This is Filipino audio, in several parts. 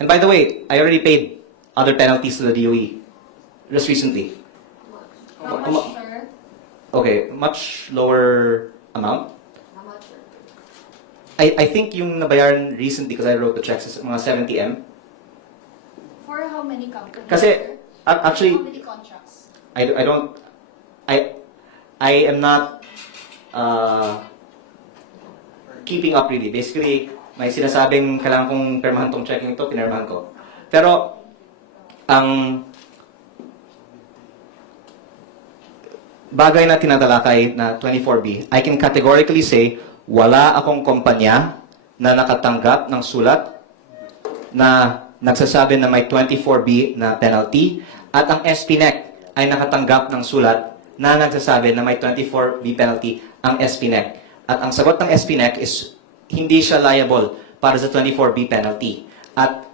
And by the way, I already paid other penalties to the DOE just recently. How much, sir? Okay, much lower amount. How much, sir? I think yung nabayaran recently because I wrote the checks is mga 70M. For how many companies, Kasi, sir? actually, How many contracts? I am not keeping up really. Basically, may sinasabing kailangan kong permahan tong checking ito, pinirmahan ko. Pero, ang bagay na tinatalakay na 24B, I can categorically say, wala akong kumpanya na nakatanggap ng sulat na nagsasabi na may 24B na penalty at ang SPNEC ay nakatanggap ng sulat na nagsasabi na may 24B penalty ang SPNEC. At ang sagot ng SPNEC is hindi siya liable para sa 24B penalty. At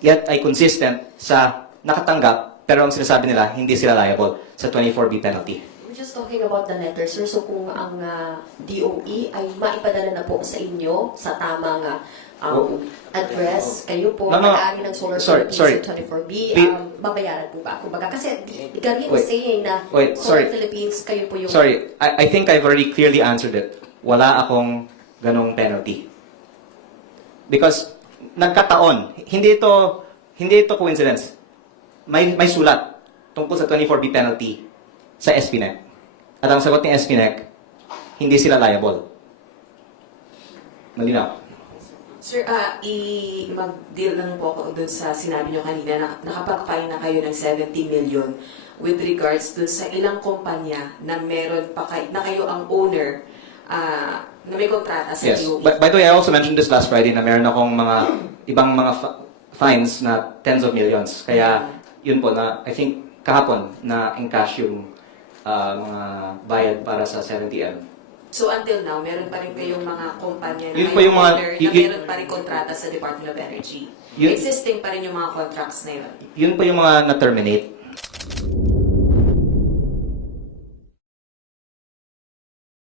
yet ay consistent sa nakatanggap pero ang sinasabi nila hindi sila liable sa 24B penalty. We're just talking about the letter, sir. So kung ang DOE ay maipadala na po sa inyo sa tamang address, kayo po, No. may-ari ng Solar Philippines Sorry. 24B, Wait. babayaran po ba? Kumbaga, kasi Garin Wait. is saying na Wait, Solar sorry. Philippines, kayo po yung... Sorry, I think I've already clearly answered it. Wala akong ganong penalty. Because nagkataon, hindi ito coincidence. May sulat tungkol sa 24B penalty sa SPNEC. At ang sagot ng SPNEC, hindi sila liable. Malinaw. Sir, mag-deal lang po ako dun sa sinabi nyo kanina na nakapag-file na kayo ng 70 million with regards dun sa ilang kumpanya na meron pa na kayo ang owner na may kontrata sa Yes. DOE. By the way, I also mentioned this last Friday na meron akong mga ibang mga fines na tens of millions. Kaya yun po na I think kahapon na encash yung mga bayad para sa 70M. So until now, meron pa rin kayong mga kumpanya na Yun may po yung mga- owner na yun- meron pa rin kontrata sa Department of Energy. Yun- Existing pa rin yung mga contracts na yun. Yun po yung mga na-terminate.